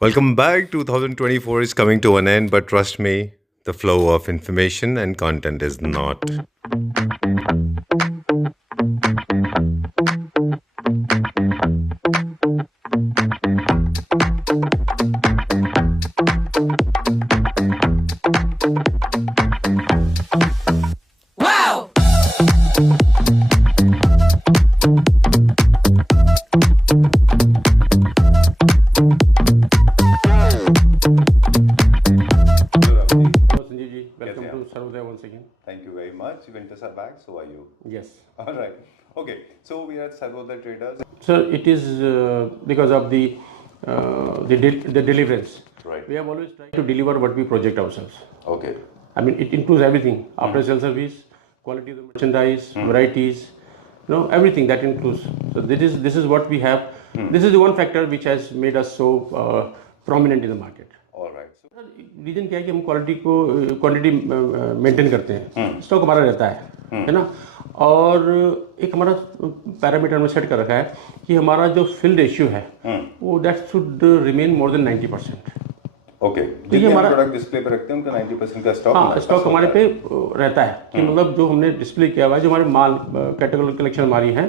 Welcome back. 2024 is coming to an end, but trust me, the flow of information and content is not. Hello Sanjeev ji, welcome Yes, to yeah. Sarvodaya once again. Thank you very much. Winters are back, so are you. Yes. All right. Okay. So we are at Sarvodaya Traders. Sir, it is because of the deliverance. Right. We have always tried to deliver what we project ourselves. Okay. I mean, it includes everything: after sale service, quality of the merchandise, varieties, everything that includes. So this is what we have. This is the one factor which has made us so prominent in the market. All right. So, reason क्या है कि हम quantity maintain करते हैं, stock हमारा रहता है ना। और एक हमारा पैरामीटर हमने सेट कर रखा है कि हमारा जो फिल रेशियो है वो that should remain more than 90%। Okay. ये जितने हमारा- प्रोडक्ट डिस्प्ले पे रखते हैं उनका 90% का स्टॉक हाँ, स्टॉक हमारे पे रहता है कि मतलब जो हमने डिस्प्ले किया हुआ है, जो हमारे माल कैटेगरी कलेक्शन हमारी है,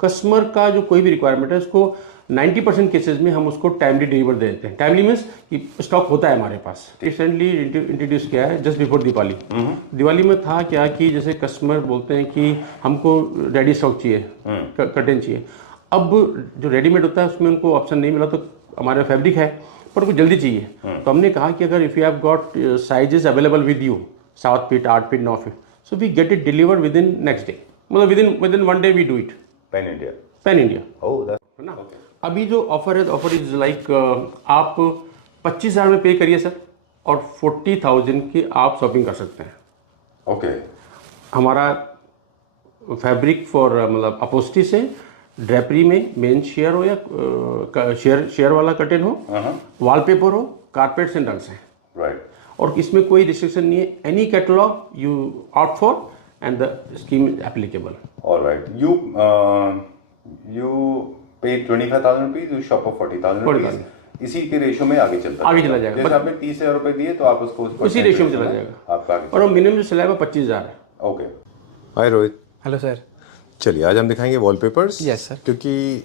कस्टमर का जो कोई भी रिक्वायरमेंट है उसको 90% केसेस में हम उसको टाइमली डिलीवर दे देते हैं। टाइमली मीन्स कि स्टॉक होता है हमारे पास। रिसेंटली इंट्रोड्यूस किया है जस्ट बिफोर दिवाली। दिवाली में था क्या कि जैसे कस्टमर बोलते हैं कि हमको रेडी स्टॉक चाहिए, कर्टेन चाहिए। अब जो रेडीमेड होता है उसमें उनको ऑप्शन नहीं मिला, तो हमारे फैब्रिक है पर उनको जल्दी चाहिए। तो हमने कहा कि अगर if you have got sizes available with you, 7 feet, 8 feet, 9 feet, so we get it deliver within next day, मतलब within 1 day we do it. Pan India. Pan India oh, है ना। अभी जो offer है, offer is like आप 25,000 में पे करिए सर, और 40,000 की आप शॉपिंग कर सकते हैं। ओके। हमारा फैब्रिक फॉर मतलब अपोस्टी से ड्रेपरी में मेन शेयर हो या शेयर वाला कर्टेन हो, वॉलपेपर हो, कारपेट्स एंड रग्स हैं। राइट। और इसमें कोई रिस्ट्रिक्शन नहीं है। Any catalogue you out for and the scheme is applicable. All right. You pay 25,000 rupees. You shop for 40,000 rupees. इसी के रेशियो में आगे चलता आगे चला जाएगा। जैसे आपने 30,000 रुपए दिए तो आप उसको उसी रेशियो में चला जाएगा। आपका आगे और मिनिमम जो स्लैब है 25,000 है। Okay. Hi Rohit. Hello sir. चलिए आज हम दिखाएंगे वॉलपेपर्स। Yes, sir. क्योंकि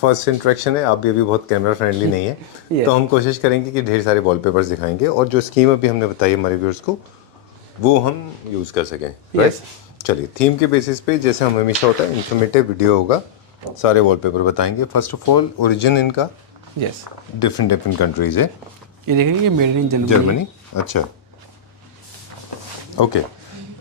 फर्स्ट इंट्रैक्शन है, आप भी अभी बहुत कैमरा फ्रेंडली नहीं है। Yes. तो हम कोशिश करेंगे कि ढेर सारे वॉलपेपर्स दिखाएंगे और जो स्कीम अभी हमने बताई हमारे व्यूअर्स को वो हम यूज़ कर सकें। Yes. चलिए थीम के बेसिस पे जैसे हम हमेशा होता है इंफॉर्मेटिव वीडियो होगा, सारे वॉलपेपर बताएंगे। फर्स्ट ऑफ ऑल ओरिजिन इनका यस, डिफरेंट कंट्रीज है। ये देखिए ये मेड इन जर्मनी। अच्छा, ओके।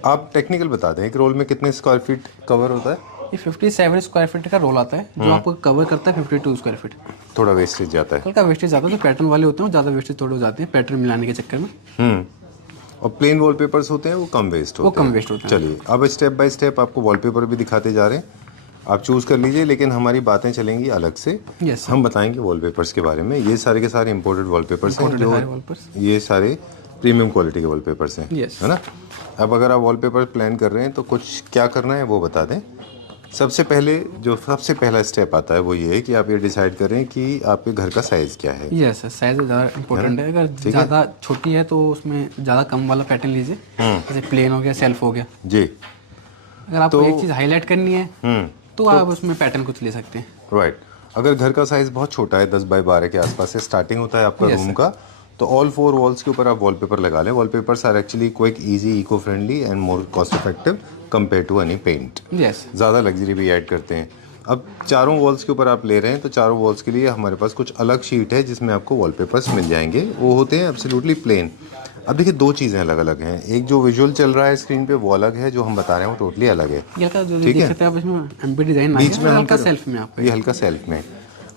आप टेक्निकल बता दें, एक रोल में कितने स्क्वायर फीट कवर होता है? ये 57 स्क्वायर फीट का रोल आता है जो आपको कवर करता है 52 स्क्वायर फीट। थोड़ा वेस्टेज जाता है। हल्का वेस्टेज ज़्यादा, जो पैटर्न वाले होते हैं वो ज़्यादा वेस्टेज थोड़े हो जाते हैं पैटर्न मिलाने के चक्कर में। और प्लेन वॉलपेपर्स होते हैं वो कम वेस्ट होते हैं। वो कम वेस्ट होते हैं। चलिए अब स्टेप बाय स्टेप आपको वॉलपेपर भी दिखाते जा रहे हैं, आप चूज़ कर लीजिए, लेकिन हमारी बातें चलेंगी अलग से। Yes, हम बताएंगे वॉलपेपर्स के बारे में। ये सारे के सारे इंपोर्टेड वॉलपेपर्स हैं, Imported जो सारे wallpapers। ये सारे प्रीमियम क्वालिटी के वॉलपेपर्स हैं। Yes। है ना। अब अगर आप वॉलपेपर प्लान कर रहे हैं तो कुछ क्या करना है वो बता दें। सबसे पहला स्टेप आता है वो ये है कि आप ये डिसाइड करें कि आपके घर का साइज़ क्या है। यस, साइज ज़्यादा इंपॉर्टेंट है। अगर ज़्यादा छोटी है तो उसमें ज़्यादा कम वाला पैटर्न लीजिए, जैसे प्लेन हो गया, सेल्फ हो गया। जी। अगर आपको एक चीज़ हाईलाइट करनी है तो आप उसमें पैटर्न कुछ ले सकते हैं। राइट। अगर घर का साइज़ बहुत छोटा है, 10 बाय 12 के आसपास से स्टार्टिंग होता है आपका Yes, रूम sir। का, तो ऑल 4 वॉल्स के ऊपर आप वॉलपेपर लगा लें। Wallpapers are actually quick, easy, eco friendly and more cost effective compare to any paint. Yes, ज़्यादा लग्जरी भी ऐड करते हैं। अब चारों वॉल्स के ऊपर आप ले रहे हैं तो चारों वॉल्स के लिए हमारे पास कुछ अलग शीट है जिसमें आपको वॉलपेपर्स मिल जाएंगे। वो होते हैं एब्सोल्युटली प्लेन। अब देखिए दो चीज़ें अलग अलग हैं, एक जो विजुअल चल रहा है स्क्रीन पे वो अलग है, जो हम बता रहे हैं वो टोटली अलग है। ये हल्का जो ठीक देख है। सकते हैं आप, इसमें एम्बेड डिजाइन बीच में हल्का हम सेल्फ में आपको। ये हल्का सेल्फ में।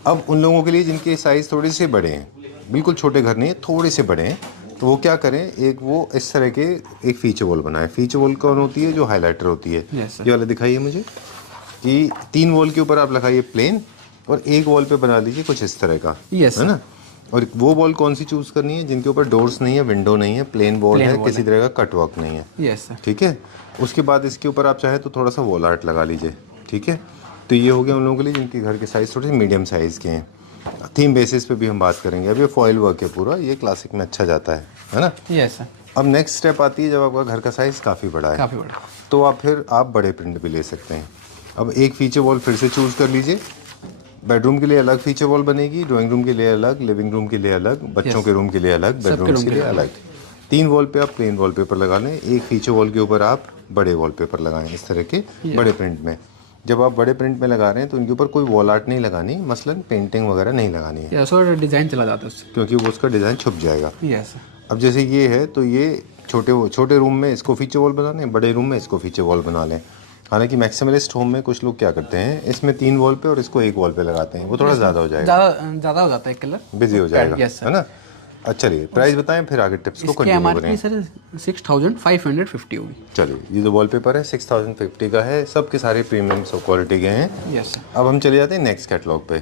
अब उन लोगों के लिए जिनके साइज़ थोड़े से बड़े हैं, बिल्कुल छोटे घर नहीं है, थोड़े से बड़े हैं, तो वो क्या करें, एक वो इस तरह के एक फीचर वॉल बनाए। फीचर वॉल कौन होती है? जो हाइलाइटर होती है। Yes, sir। ये वाला दिखाइए मुझे कि 3 वॉल के ऊपर आप लगाइए प्लेन और एक वॉल पे बना लीजिए कुछ इस तरह का। Yes, है ना। और वो वॉल कौन सी चूज़ करनी है? जिनके ऊपर डोर्स नहीं है, विंडो नहीं है, प्लेन वॉल है, किसी तरह का कट वर्क नहीं है। Yes sir. ठीक है। उसके बाद इसके ऊपर आप चाहे तो थोड़ा सा वॉल आर्ट लगा लीजिए। ठीक है। तो ये हो गया उन लोगों के लिए जिनके घर के साइज़ थोड़े से मीडियम साइज़ के हैं। थीम बेसिस पे भी हम बात करेंगे। अब ये फॉइल वर्क है पूरा, ये क्लासिक में अच्छा जाता है ना। Yes sir. अब नेक्स्ट स्टेप आती है जब आपका घर का साइज़ काफ़ी बड़ा है, काफ़ी बड़ा। तो आप बड़े प्रिंट भी ले सकते हैं। अब एक फीचर वॉल फिर से चूज़ कर लीजिए। बेडरूम के लिए अलग फीचर वॉल बनेगी, ड्राइंग रूम के लिए अलग, लिविंग रूम के लिए अलग, बच्चों के रूम के लिए अलग, बेडरूम के लिए अलग। 3 वॉल पे आप प्लेन वॉलपेपर लगा लें, एक फीचर वॉल के ऊपर आप बड़े वॉलपेपर लगाएं इस तरह के बड़े प्रिंट में। जब आप बड़े प्रिंट में लगा रहे हैं तो इनके ऊपर कोई वॉल आर्ट नहीं लगानी, मसलन पेंटिंग वगैरह नहीं लगानी है, यस सर, डिज़ाइन चला जाता है उससे। क्योंकि वो उसका डिज़ाइन छुप जाएगा। Yes sir. अब जैसे ये है तो ये छोटे रूम में इसको फीचर वॉल बना लें, बड़े रूम में इसको फीचर वॉल बना लें। हालांकि मैक्सिमलिस्ट होम में कुछ लोग क्या करते हैं, इसमें 3 वॉल पे और इसको 1 वॉल पे लगाते हैं, वो थोड़ा ज़्यादा हो जाएगा, ज़्यादा हो जाता है कलर, बिजी हो जाएगा, Yes, sir. है ना। अच्छा चलिए प्राइस बताएं, फिर आगे टिप्स को इसकी कंटिन्यू एमआरपी करें। सर 6550 होगी। चलिए, ये जो वॉलपेपर है 6050 का है, सब के सारे प्रीमियम क्वालिटी के हैं। Yes sir. अब हम चले जाते हैं नेक्स्ट कैटलॉग पे।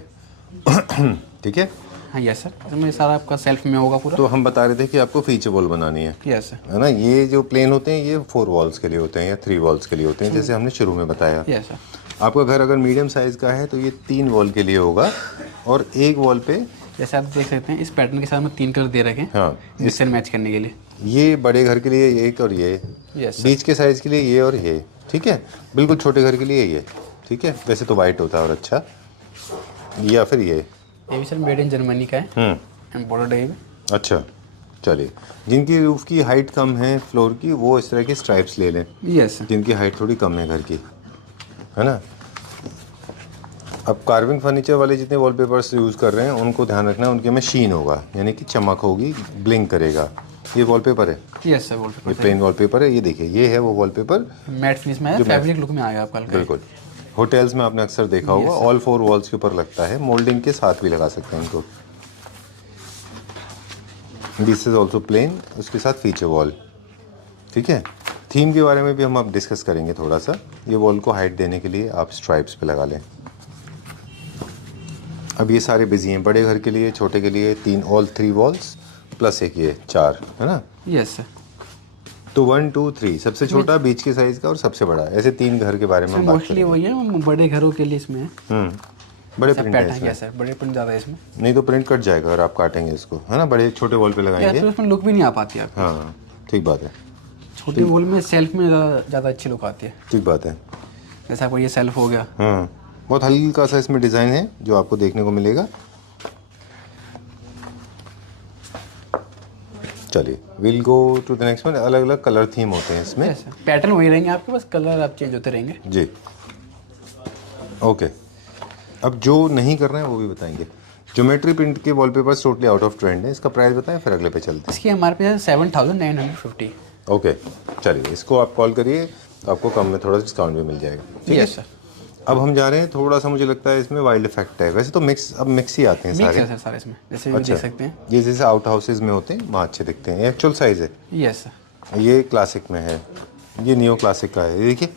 ठीक है, हाँ यस सर, इसमें सारा आपका सेल्फ में होगा पूरा। तो हम बता रहे थे कि आपको फीचर वॉल बनानी है, यस सर। है ना। ये जो प्लेन होते हैं ये 4 वॉल्स के लिए होते हैं या 3 वॉल्स के लिए होते हैं, जैसे हमने शुरू में बताया। Yes sir. आपका घर अगर मीडियम साइज़ का है तो ये 3 वॉल के लिए होगा, और 1 वॉल पे जैसे आप देख सकते हैं इस पैटर्न के साथ में 3 कलर दे रखे हैं, हाँ, इससे मैच करने के लिए। ये बड़े घर के लिए एक और ये, यस सर। बीच के साइज़ के लिए ये और ये, ठीक है। बिल्कुल छोटे घर के लिए ये, ठीक है। वैसे तो वाइट होता है और अच्छा, या फिर ये भी सर मेड इन जर्मनी का है, एम्बॉर्डर्ड है ये भी। अच्छा। चलिए, जिनकी रूफ की हाइट कम है फ्लोर की, वो इस तरह की स्ट्राइप्स ले लें, यस सर। जिनकी हाइट थोड़ी कम है घर की, है ना। अब कार्विंग फर्नीचर वाले जितने वॉलपेपर्स यूज़ कर रहे हैं उनको ध्यान रखना है, उनके में शीन होगा, यानी कि चमक होगी, ब्लिंक करेगा। ये वॉलपेपर है, यस सर, ये वॉलपेपर प्लेन वॉलपेपर है, ये देखिए, ये है वो वॉलपेपर। मैट फिनिश में है, फैब्रिक लुक में आएगा आपका हल्का। बिल्कुल, होटल्स में आपने अक्सर देखा होगा, ऑल 4 वॉल्स के ऊपर लगता है, मोल्डिंग के साथ भी लगा सकते हैं इनको। दिस इज ऑल्सो प्लेन, उसके साथ फीचर वॉल, ठीक है। थीम के बारे में भी हम अब डिस्कस करेंगे थोड़ा सा। ये वॉल को हाइट देने के लिए आप स्ट्राइप्स पे लगा लें। अब ये सारे बिजी हैं, बड़े घर के लिए, छोटे के लिए 3 वॉल्स प्लस एक ये 4, है ना। Yes sir. तो 1 2 3 सबसे छोटा, बीच के साइज का और सबसे बड़ा, ऐसे 3 घर के बारे में हम बात मोस्टली वही है, बड़े घरों के लिए इसमें है। बड़े प्रिंट है पैटर्न इसमें, यस सर, बड़े प्रिंट ज़्यादा है इसमें। नहीं तो प्रिंट कट जाएगा अगर आप काटेंगे इसको, है ना। बड़े छोटे वॉल पे या लगाएंगे, फिर उसमें लुक भी नहीं आ पाती है आपको। हाँ ठीक बात है, छोटे वॉल में सेल्फ में ज़्यादा अच्छी लुक आती है। ठीक बात है। जैसे आपको ये सेल्फ हो गया, हाँ, बहुत हल्का सा इसमें डिज़ाइन है जो आपको देखने को मिलेगा। चलिए, will go to the next one. अलग अलग कलर थीम होते हैं इसमें, यस सर। पैटर्न वही रहेंगे आपके, बस कलर आप चेंज होते रहेंगे। जी। ओके, अब जो नहीं कर रहे हैं वो भी बताएंगे। ज्योमेट्री प्रिंट के wallpapers totally out of trend है, इसका प्राइस बताएं फिर अगले पे चलते हैं। इसकी एमआरपी है 7950। ओके, चलिए, इसको आप कॉल करिए तो आपको कम में थोड़ा डिस्काउंट भी मिल जाएगा, ठीक है। Yes sir. अब हम जा रहे हैं, थोड़ा सा मुझे लगता है इसमें वाइल्ड इफेक्ट है। वैसे तो मिक्स ही आते हैं मिक्स सारे। है सर सारे इसमें, जैसे भी देख सकते हैं। ये जैसे आउट हाउसेज में होते हैं वहाँ अच्छे दिखते हैं, एक्चुअल साइज है। Yes sir. ये क्लासिक में है, ये नियो क्लासिक का है, ये देखिए।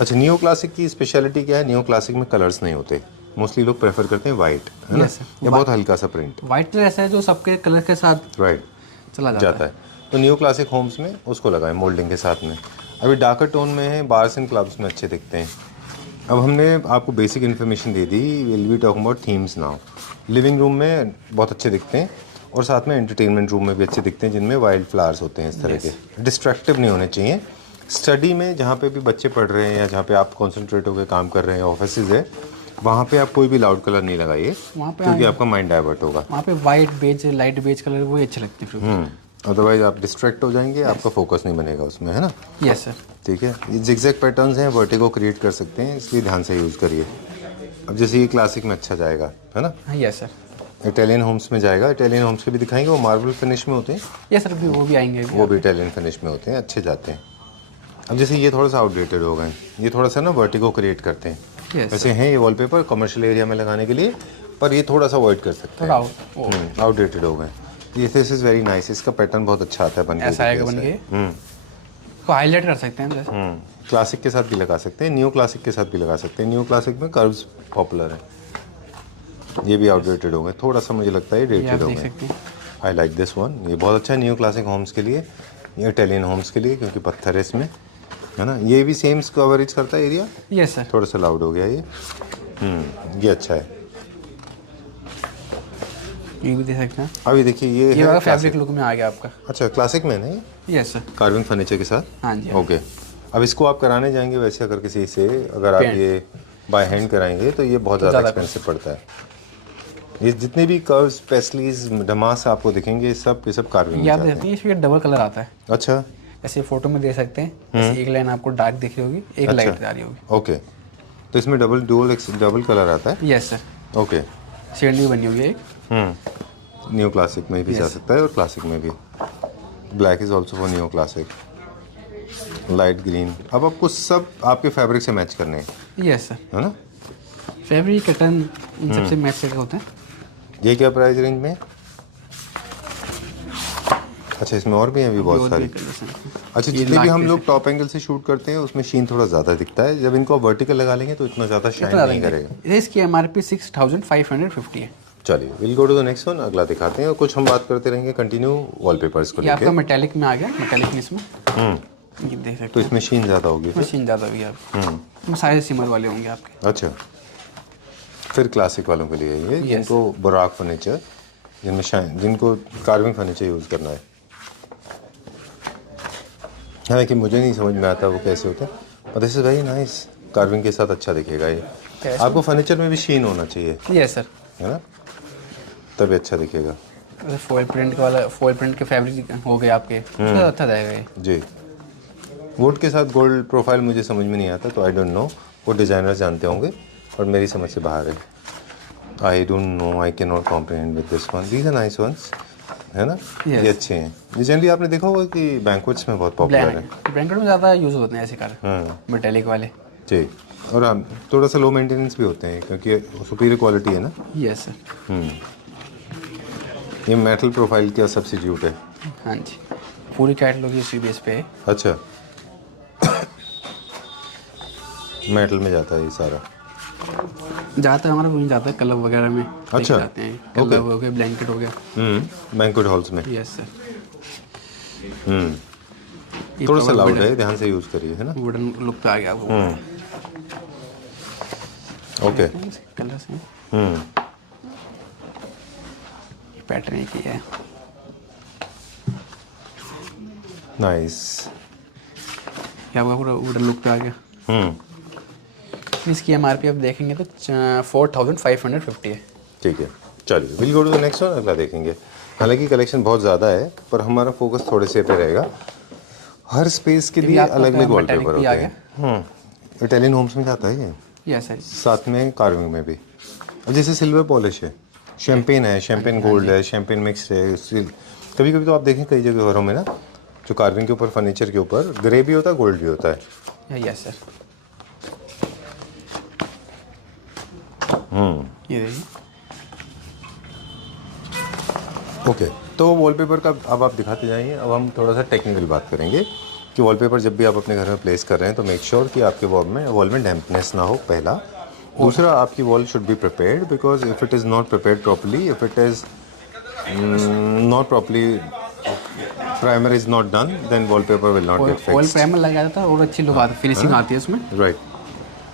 अच्छा, नियो क्लासिक की स्पेशलिटी क्या है, नियो क्लासिक में कलर्स नहीं होते, मोस्टली लोग प्रेफर करते हैं वाइट, है ना। Yes, sir. ये बहुत हल्का सा प्रिंट, व्हाइट कलर ऐसा है जो सबके कलर के साथ राइट, चला जाता है। तो नियो क्लासिक होम्स में उसको लगाएं मोल्डिंग के साथ में। अभी डार्कर टोन में है, बार्स एंड क्लब्स में अच्छे दिखते हैं। अब हमने आपको basic information they the, will be talking about themes now. Living room में बहुत अच्छे दिखते हैं, और साथ में एंटरटेनमेंट रूम में भी अच्छे दिखते हैं, जिनमें वाइल्ड फ्लावर्स होते हैं इस तरह के, डिस्ट्रैक्टिव नहीं होने चाहिए। स्टडी में जहाँ पे भी बच्चे पढ़ रहे हैं या जहाँ पे आप कॉन्सेंट्रेट होकर काम कर रहे हैं, ऑफिस है, वहाँ पे आप कोई भी लाउड कलर नहीं लगाइए, वहाँ पे क्योंकि आपका माइंड डाइवर्ट होगा। वहाँ पे white beige, light beige colour वो अच्छे लगते हैं फिर। अदरवाइज आप डिस्ट्रैक्ट हो जाएंगे, आपका फोकस नहीं बनेगा उसमें, है ना। Yes sir. ठीक है, ये जिगजैग पैटर्न्स हैं, वर्टिगो क्रिएट कर सकते हैं, इसलिए ध्यान से यूज़ करिए। अब जैसे ये क्लासिक में अच्छा जाएगा, है ना। हाँ यस सर। इटालियन होम्स में जाएगा, इटालियन होम्स के भी दिखाएंगे, वो मार्बल फिनिश में होते हैं, यस सर, भी वो भी आएंगे अभी। वो भी इटालियन फिनिश में होते हैं, अच्छे जाते हैं। अब जैसे ये थोड़ा सा आउटडेटेड हो गए, ये थोड़ा सा ना वर्टिगो क्रिएट करते हैं। यस वैसे हैं ये वॉलपेपर कमर्शियल एरिया में लगाने के लिए, पर ये थोड़ा सा अवॉइड कर सकते थोड़ा हैं, आउटडेटेड हो गए। ये दिस इज़ वेरी नाइस, इसका पैटर्न बहुत अच्छा आता है बन के, ऐसा आएगा बन के, को हाईलाइट कर सकते हैं जैसे। क्लासिक के साथ भी लगा सकते हैं, न्यू क्लासिक के साथ भी लगा सकते हैं। न्यू क्लासिक में कर्व्स पॉपुलर है, ये भी आउटडेटेड हो गए, थोड़ा सा मुझे लगता है ये आप डेटेड हो देख गए। सकते हैं। आई लाइक दिस वन, ये बहुत अच्छा है न्यू क्लासिक होम्स के लिए, ये इटालियन होम्स के लिए, क्योंकि पत्थर है इसमें, है ना। ये भी सेम कवरेज करता है एरिया, यस सर। थोड़ा सा लाउड हो गया ये। ये अच्छा है। ये भी दे सकते हैं। अभी देखिए ये ये है वाला classic। फैब्रिक लुक में आ गया आपका। अच्छा क्लासिक में नहीं, यस सर। कार्विंग फर्नीचर के साथ। हाँ जी। ओके, अब इसको आप कराने जाएंगे वैसे अगर किसी से, अगर आप Paint। ये बाय हैंड कराएंगे तो ये बहुत ज़्यादा एक्सपेंसिव पड़ता है। ये जितने भी कर्व्स, पेस्टलीज, डमास आपको दिखेंगे ये सब कार्विंग में ये आप जाते देखते हैं इसमें डबल कलर आता है। हैं। अच्छा ऐसे फोटो में देख सकते हैं, जैसे एक लाइन आपको डार्क दिख रही होगी, एक अच्छा। लाइट आ रही होगी। ओके, तो इसमें डबल कलर आता है। Yes sir. ओके। शेड भी बनी हुई है एक। न्यू क्लासिक में भी जा सकता है और क्लासिक में भी। Black is also for new classic, light green. अब आपको सब आपके फैब्रिक से मैच करने हैं, यस सर। है ना। फैब्रिक, कटन, इन सबसे मैच करके होते हैं। ये क्या प्राइस रेंज में है? अच्छा इसमें और भी हैं अभी बहुत और सारी। भी colours हैं। अच्छा ये जितने भी लाख हम के लोग टॉप एंगल से शूट करते हैं उसमें शीन थोड़ा ज़्यादा दिखता है, जब इनको आप वर्टिकल लगा लेंगे तो इतना ज़्यादा शाइन नहीं करेगा। इसकी MRP 6550 है। चलिए will go to the next one, अगला दिखाते हैं और कुछ हम बात करते रहेंगे कंटिन्यू वॉलपेपर्स को ये आपका लेके। मेटालिक में आ गया, मेटालिक में इसमें ये देख सकते तो इसमें शीन ज़्यादा होगी हैं। फिर। मशीन ज़्यादा भी है आप, इसमें सारे सिमर वाले होंगे आपके। अच्छा, फिर क्लासिक वालों के लिए ये जिनको बुराक फर्नीचर, जिनमें शाइन, जिनको कार्विंग फर्नीचर यूज़ करना है। हालांकि मुझे नहीं समझ में आता वो कैसे होते हैं, और this is very nice. Carving के साथ अच्छा दिखेगा ये। आपको फर्नीचर में भी शीन होना चाहिए, यस सर। है ना, तभी अच्छा दिखेगा। फॉयल प्रिंट वाला, फॉयल प्रिंट के फैब्रिक हो गए आपके, उसका अच्छा रहेगा ये। जी, वुड के साथ गोल्ड प्रोफाइल मुझे समझ में नहीं आता, तो आई डोंट नो, वो डिज़ाइनर जानते होंगे और मेरी समझ से बाहर है। I don't know, I can not comprehend with this one. These are nice ones, है ना। ये अच्छे हैं। रिसेंटली आपने देखा होगा कि बैंक्वेट्स में बहुत पॉपुलर है। ब्लैंकेट में ज़्यादा यूज़ होते हैं ऐसे कार, मेटालिक वाले। जी, और हम थोड़ा सा लो मेंटेनेंस भी होते हैं क्योंकि सुपीरियर क्वालिटी है ना। Yes sir. ये मेटल प्रोफाइल का सब्सिट्यूट है। हाँ जी, पूरी कैटलॉग इसी बेस पे है। अच्छा मेटल में जाता है ये सारा। ज़्यादातर हमारा वहीं जाता है क्लब वगैरह में। अच्छा, जाते हैं क्लब हो गया, ब्लैंकेट हो गया। बैंक्वेट हॉल्स में। Yes sir. थोड़ा सा लाउड है, ध्यान से यूज़ करिए, है ना। वुडन लुक तो आ गया आपको। ओके। कलर्स हैं, पैटर्न एक ही है। नाइस। ये आपका पूरा वुडन लुक तो आ गया। इसकी MRP आप देखेंगे तो 4550 है। ठीक है, चलिए will go to the next one, अगला देखेंगे। हालांकि कलेक्शन बहुत ज़्यादा है पर हमारा फोकस थोड़े से पे रहेगा। हर स्पेस के लिए अलग अलग वॉलपेपर होते हैं। इटालियन होम्स में जाता है ये, यस सर। साथ में कार्विंग में भी। अब जैसे सिल्वर पॉलिश है, शैम्पेन है, शैम्पेन गोल्ड है, शैम्पेन मिक्स है। कभी कभी तो आप देखें कई जगह घरों में ना, जो कार्विंग के ऊपर, फर्नीचर के ऊपर ग्रे भी होता है, गोल्ड भी होता है। Yes sir. ये देखिए। ओके, तो वॉलपेपर का अब आप दिखाते जाइए। अब हम थोड़ा सा टेक्निकल बात करेंगे कि वॉलपेपर जब भी आप अपने घर में प्लेस कर रहे हैं तो मेक श्योर कि आपके वॉल में डैम्पनेस ना हो, पहला। दूसरा, आपकी wall should be prepared, because if it is not prepared properly, if it is not properly, primer is not done, then wallpaper will not get oil fixed. Primer लगा जाता है और अच्छी लुक आती है, फिनिशिंग आती है उसमें। राइट,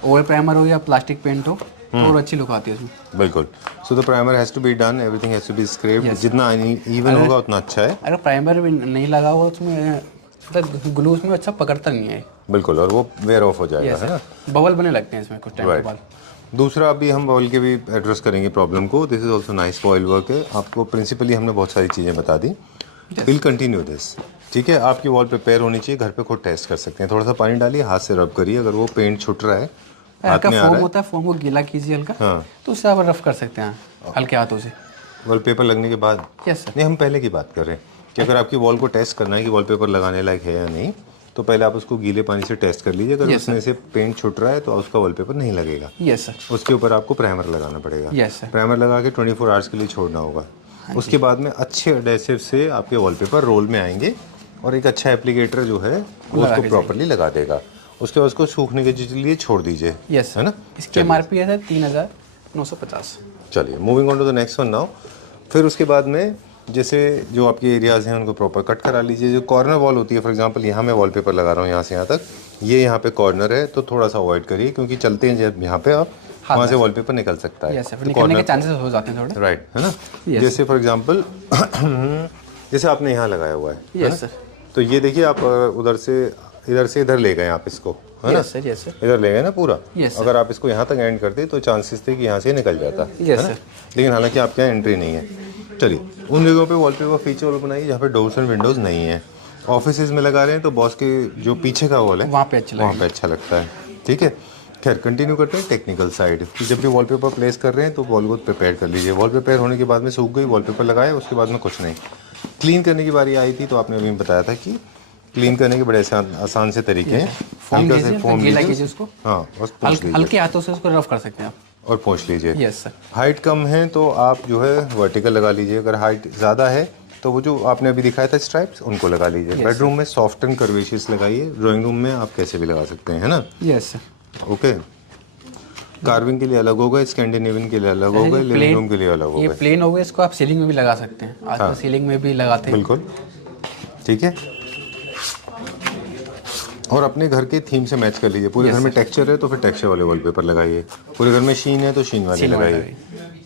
ऑयल प्राइमर हो या प्लास्टिक पेंट हो तो और अच्छी लुक आती है उसमें। बिल्कुल। So the primer has to be done, everything has to be scrapped. जितना इवन होगा उतना अच्छा है। अगर प्राइमर भी नहीं लगा हुआ उसमें, मतलब ग्लू उसमें अच्छा पकड़ता नहीं है। बिल्कुल, और वो वेयर ऑफ हो जाएगा, है ना। बबल बने लगते हैं इसमें कुछ टाइम के बाद। दूसरा, अभी हम वॉल के भी एड्रेस करेंगे प्रॉब्लम को। This is also nice foil work है। आपको प्रिंसिपली हमने बहुत सारी चीज़ें बता दी। विल कंटिन्यू दिस, ठीक है। आपकी वॉल प्रिपेयर होनी चाहिए, घर पे खुद टेस्ट कर सकते हैं। थोड़ा सा पानी डालिए, हाथ से रब करिए, अगर वो पेंट छुट रहा है, हाथ में आ फोम रहा होता है, फोम को गीला कीजिए हल्का, हाँ, तो उससे आप रफ कर सकते हैं हल्के हाथों से। वॉलपेपर लगने के बाद। Yes sir. नहीं, हम पहले की बात कर रहे हैं कि अगर आपकी वॉल को टेस्ट करना है कि वॉलपेपर लगाने लायक है या नहीं, तो पहले आप उसको गीले पानी से टेस्ट कर लीजिए। अगर उसमें से पेंट छुट रहा है तो उसका वॉलपेपर नहीं लगेगा। Yes sir. उसके ऊपर आपको प्राइमर लगाना पड़ेगा। Yes sir. प्राइमर लगा के 24 आवर्स के लिए छोड़ना होगा। उसके बाद में अच्छे एडेसिव से आपके वॉलपेपर रोल में आएंगे और एक अच्छा एप्लीकेटर जो है वो उसको प्रॉपर्ली लगा देगा। उसके बाद उसको सूखने के लिए छोड़ दीजिए। यस है ना। इसकी MRP है 3950। चलिए moving on to the next one now. फिर उसके बाद में जैसे जो आपके एरियाज़ हैं उनको प्रॉपर कट करा लीजिए। जो कॉर्नर वॉल होती है, फॉर एग्जांपल यहाँ मैं वॉलपेपर लगा रहा हूँ यहाँ से यहाँ तक, ये यहाँ पे कॉर्नर है तो थोड़ा सा अवॉइड करिए, क्योंकि चलते हैं जब यहाँ पे आप वहाँ से वॉलपेपर निकल सकता है। यस सर, तो निकलने के corner- चांसेस हो जाते हैं थोड़े। राइट, है ना। Yes. जैसे फॉर एग्जांपल जैसे आपने यहाँ लगाया हुआ है ना? यस सर, तो ये देखिए आप उधर से इधर ले गए आप इसको, है ना। यस सर, यस सर, इधर ले गए ना पूरा। Yes, sir. अगर आप इसको यहाँ तक एंड करते तो चांसेस थे कि यहाँ से निकल जाता, Yes, है ना। sir. लेकिन हालांकि आपके यहाँ एंट्री नहीं है। चलिए उन जगहों पे वॉलपेपर फीचर वॉल बनाइए जहाँ पे डोर्स एंड विंडोज़ नहीं है। ऑफिसेज में लगा रहे हैं तो बॉस के जो पीछे का वॉल है वहाँ पे अच्छा वहाँ पे अच्छा लगता है। ठीक है, खैर कंटिन्यू करते हैं टेक्निकल साइड कि जब भी वॉलपेपर प्लेस कर रहे हैं तो वॉल को प्रिपेयर कर लीजिए। वॉल प्रिपेयर होने के बाद में सूख गई, वॉलपेपर लगाए, उसके बाद में कुछ नहीं। क्लीन करने की बारी आई थी तो आपने अभी बताया था कि क्लीन करने के बड़े आसान से तरीके हैं। फोम हल्का कीजिए, से फोम गीला लीजिए, कीजिए उसको, हाँ, बस पोंछ लीजिए हल्के हाथों से उसको रफ कर सकते हैं आप। और पोंछ लीजिए। यस सर, हाइट कम है तो आप जो है वर्टिकल लगा लीजिए। अगर हाइट ज़्यादा है तो वो जो आपने अभी दिखाया था स्ट्राइप्स उनको लगा लीजिए। बेडरूम में सॉफ्ट एंड कर्वेशियस लगाइए। ड्राइंग रूम में आप कैसे भी लगा सकते हैं, है ना। Yes sir. ओके, कार्विंग के लिए अलग होगा, स्कैंडिनेवियन के लिए अलग होगा, लिविंग रूम के लिए अलग ये होगा। प्लेन हो गया, इसको आप सीलिंग में भी लगा सकते हैं। आजकल सीलिंग में भी लगाते हैं। बिल्कुल ठीक है। और अपने घर के थीम से मैच कर लीजिए। पूरे घर में टेक्सचर है तो फिर टेक्सचर वाले वॉलपेपर लगाइए। पूरे घर में शीन है तो शीन वाले लगाइए।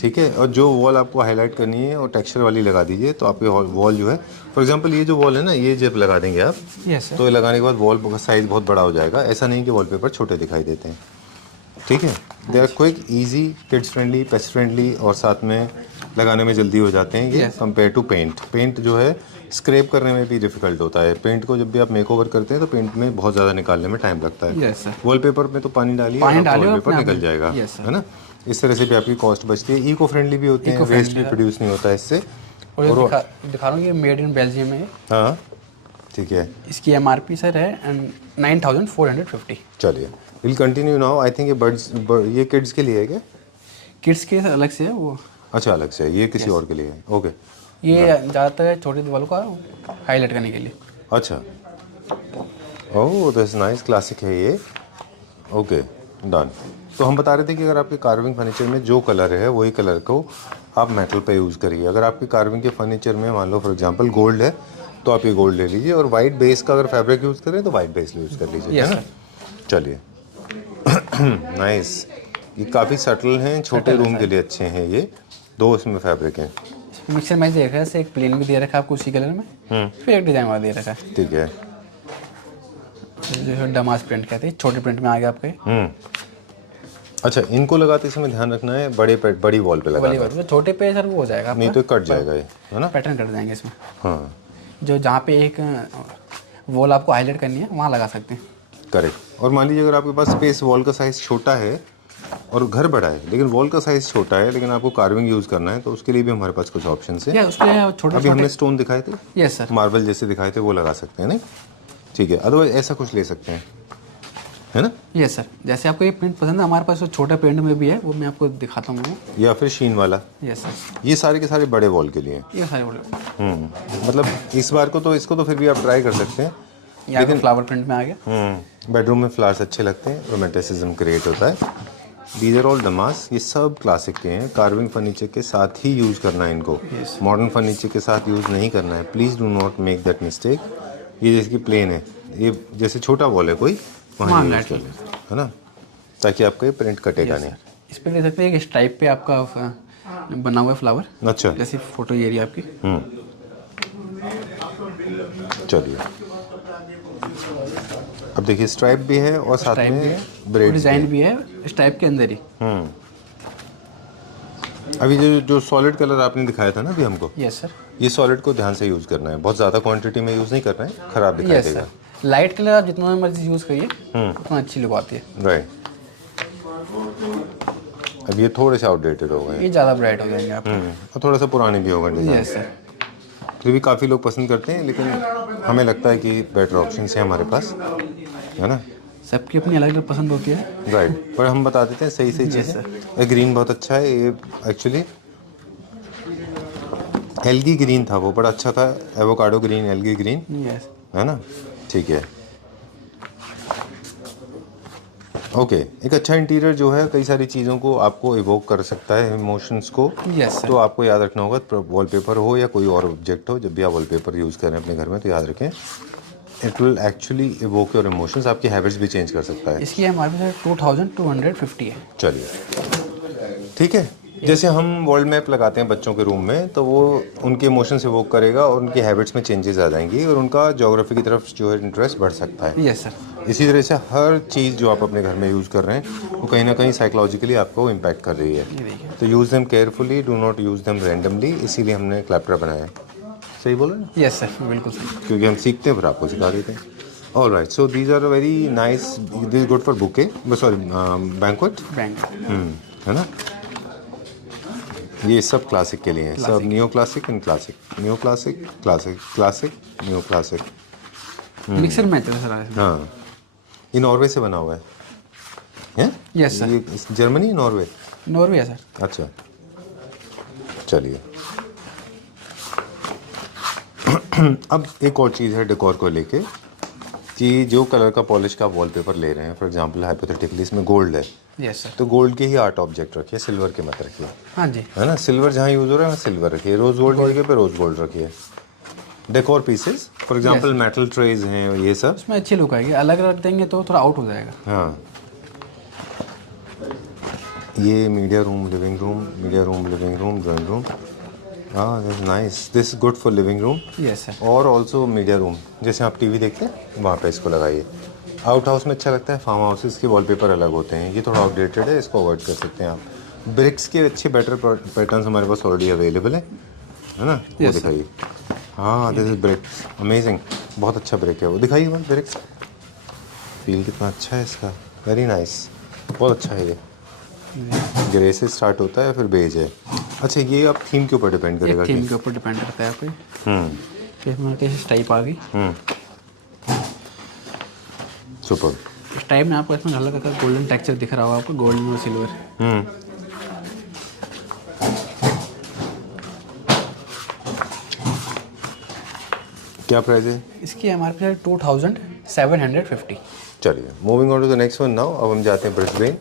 ठीक है, और जो वॉल आपको हाईलाइट करनी है और टेक्सचर वाली लगा दीजिए। तो आपके वॉल जो है, फॉर एग्जांपल ये जो वॉल है ना, ये जब लगा देंगे आप यस सर, तो ये लगाने के बाद वॉल का साइज़ बहुत बड़ा हो जाएगा। ऐसा नहीं कि वॉलपेपर छोटे दिखाई देते हैं। ठीक है, they are quick, easy, kids friendly, pest friendly और साथ में लगाने में जल्दी हो जाते हैं ये कंपेयर टू पेंट। पेंट जो है स्क्रैप करने में भी डिफिकल्ट होता है। पेंट को जब भी आप मेकओवर करते हैं तो पेंट में बहुत ज़्यादा निकालने में टाइम लगता है। यस सर, वॉलपेपर में तो पानी डालिए पानी और डालिए और वॉलपेपर अपने निकल आप जाएगा, Yes, sir. है ना। इस तरह से भी आपकी कॉस्ट बचती है। इको फ्रेंडली भी होते हैं, वेस्ट भी प्रोड्यूस नहीं होता है इससे। और ये दिखा रहा हूँ, ये मेड इन बेल्जियम है। हाँ ठीक है, इसकी MRP सर है 9450। चलिए will continue now. I think ये किड्स के लिए है क्या? किड्स के अलग से है वो। अच्छा, अलग से है, ये किसी और के लिए है। ओके, ये ज़्यादातर छोटे दीवारों का हाईलाइट करने के लिए। अच्छा, ओह दिस नाइस, क्लासिक है ये। Okay done. तो हम बता रहे थे कि अगर आपके कार्विंग फर्नीचर में जो कलर है वही कलर को आप मेटल पे यूज़ करिए। अगर आपके कार्विंग के फर्नीचर में मान लो फॉर एग्जांपल गोल्ड है तो आप ये गोल्ड ले लीजिए। और वाइट बेस का अगर फैब्रिक यूज़ करें तो वाइट बेस यूज़ कर लीजिए, है ना। चलिए नाइस, ये काफ़ी सटल हैं, छोटे रूम के लिए अच्छे हैं ये। दो इसमें फैब्रिक हैं। मिक्सर मैच दे रखा है, एक प्लेन भी दे रखा है आपको उसी कलर में, फिर एक डिजाइन वाला दे रखा है। ठीक है, जो है डमास प्रिंट कहते हैं, छोटे प्रिंट में आ गया आपके। अच्छा, इनको लगाते समय ध्यान रखना है बड़ी वॉल पे लगाना है, तो छोटे पे सर वो हो जाएगा नहीं तो कट जाएगा ये, है ना। पैटर्न कट जाएंगे इसमें। हाँ जो जहाँ पे एक वॉल आपको हाईलाइट करनी है वहाँ लगा सकते हैं। करेक्ट। और मान लीजिए अगर आपके पास स्पेस, वॉल का साइज़ छोटा है और घर बड़ा है लेकिन वॉल का साइज़ छोटा है लेकिन आपको कार्विंग यूज़ करना है तो उसके लिए भी हमारे पास कुछ ऑप्शन है। या उसमें छोटे अभी हमने स्टोन दिखाए थे, यस सर, मार्बल जैसे दिखाए थे, वो लगा सकते हैं, नहीं ठीक है। अदरवाइज ऐसा कुछ ले सकते हैं, है ना। Yes sir. जैसे आपको ये प्रिंट पसंद है, हमारे पास वो छोटा प्रिंट में भी है, वो मैं आपको दिखाता हूँ। या फिर शीन वाला। यस सर, ये सारे के सारे बड़े वॉल के लिए हैं। ये सारे बोले मतलब इस बार को तो इसको तो फिर भी आप ट्राई कर सकते हैं। लेकिन फ्लावर प्रिंट में आ गया। बेडरूम में फ्लावर्स अच्छे लगते हैं, रोमांटिसिज्म क्रिएट होता है। दीज आर ऑल डमास, ये सब क्लासिक के हैं। कार्विंग फर्नीचर के साथ ही यूज़ करना है इनको, मॉडर्न फर्नीचर के साथ यूज़ नहीं करना है। Please do not make that mistake. ये जैसे कि प्लेन है, ये जैसे छोटा वॉल है कोई वहाँ यूज़ कर लें, है ना, ताकि आपका ये प्रिंट कटेगा नहीं। इस पर देख सकते हैं, एक स्ट्राइप पे आपका बना हुआ है फ्लावर, अच्छा, जैसी फोटो ये रही आपकी। चलिए अब देखिए स्ट्राइप भी है और साथ स्ट्राइप भी में है, ब्रेड डिजाइन भी है स्ट्राइप के अंदर ही। अभी जो सॉलिड कलर आपने दिखाया था ना अभी हमको, यस सर, ये सॉलिड को ध्यान से यूज़ करना है, बहुत ज़्यादा क्वांटिटी में यूज़ नहीं करना है, ख़राब दिखाई यस देगा। सर। लाइट कलर आप जितना मर्जी यूज़ करिए उतना अच्छी लुक आती है। राइट, अब ये थोड़े से आउटडेटेड हो गए हैं। ये ज़्यादा ब्राइट हो जाएंगे आप। और थोड़ा सा पुराने भी हो गए डिज़ाइन, यस सर। फिर भी काफ़ी लोग पसंद करते हैं लेकिन हमें लगता है कि बेटर ऑप्शन है हमारे पास, है ना। सबकी अपनी अलग अलग पसंद होती है। राइट, पर हम बता देते हैं सही सही चीज़ें। ये ग्रीन बहुत अच्छा है, ये एक्चुअली एल्गी ग्रीन था, वो बड़ा अच्छा था। Avocado green, algae green, yes, है ना। ठीक है, ओके। एक अच्छा इंटीरियर जो है कई सारी चीज़ों को आपको इवोक कर सकता है, इमोशंस को। Yes sir. तो आपको याद रखना होगा, वॉलपेपर हो या कोई और ऑब्जेक्ट हो, जब भी आप वॉलपेपर यूज़ करें अपने घर में तो याद रखें it will actually evoke your emotions. आपकी हैबिट्स भी चेंज कर सकता है। इसकी MRP सर 2250 है। चलिए ठीक है। जैसे हम वर्ल्ड मैप लगाते हैं बच्चों के रूम में, तो वो उनके इमोशन से वोक करेगा और उनकी हैबिट्स में चेंजेस आ जाएंगी और उनका ज्योग्राफी की तरफ जो है इंटरेस्ट बढ़ सकता है। Yes sir. इसी तरह से हर चीज़ जो आप अपने घर में यूज़ कर रहे हैं वो कहीं ना कहीं साइकोलॉजिकली आपको इम्पैक्ट कर रही है। तो use them carefully, do not use them randomly, इसीलिए हमने क्लैप्टर बनाया है। सही बोला ना? यस सर, बिल्कुल सही। क्योंकि हम सीखते हैं फिर आपको सिखा देते हैं। All right, so these are very nice, this is good for bouquet, sorry banquet, bank. है ना? ये सब क्लासिक के लिए हैं, सब new classic and classic, new classic, classic, classic, new classic. Mixer match है सर आज। हाँ, ये नॉर्वे से बना हुआ है। हैं? Yes, sir. ये जर्मनी, नॉर्वे? नॉर्वे है सर। अच्छा, चलिए। अब एक और चीज़ है डेकोर को लेके कि जो कलर का पॉलिश का वॉलपेपर ले रहे हैं, फॉर एग्जांपल हाइपोथेटिकली इसमें गोल्ड है, यस सर। तो गोल्ड के ही आर्ट ऑब्जेक्ट रखिए, सिल्वर के मत रखिए, हाँ जी। है ना? सिल्वर जहाँ यूज़ हो रहा है वहाँ सिल्वर रखिए, रोज़ गोल्ड की जगह पे रोज़ गोल्ड रखिए। Decor pieces for example metal trays हैं, ये सब उसमें अच्छी लुक आएगी, अलग रख देंगे तो थोड़ा आउट हो जाएगा। हाँ। ये media room, living room, media room, living room, drawing room. हाँ, this nice, this good for living room yes sir. और ऑल्सो मीडिया रूम। जैसे आप टीवी देखते हैं वहाँ पे इसको लगाइए। आउट हाउस में अच्छा लगता है, फार्म हाउसेस के वॉलपेपर अलग होते हैं, ये थोड़ा आउटडेटेड है, इसको अवॉइड कर सकते हैं आप। ब्रिक्स के अच्छे बेटर पैटर्न्स हमारे पास ऑलरेडी अवेलेबल है ना? वो Yes, sir. दिखाइए। हाँ, दिस इज ब्रिक्स, अमेजिंग, बहुत अच्छा ब्रिक है वो, दिखाइए वो ब्रिक्स। फील कितना अच्छा है इसका, वेरी नाइस, बहुत अच्छा है ये। ग्रे से स्टार्ट होता है फिर बेज है। अच्छा, ये आप थीम के ऊपर डिपेंड करेगा थीम कि के ऊपर डिपेंड करता है आप पे। इसमें किस टाइप आ गई, सुपर। इस टाइप में आपको इसमें हल्का का गोल्डन टेक्सचर दिख रहा होगा आपको, गोल्डन और सिल्वर। क्या प्राइस है इसकी एमआरपी है 2750। चलिए, moving on to the next one now. अब हम जाते हैं ब्रिस्बेन।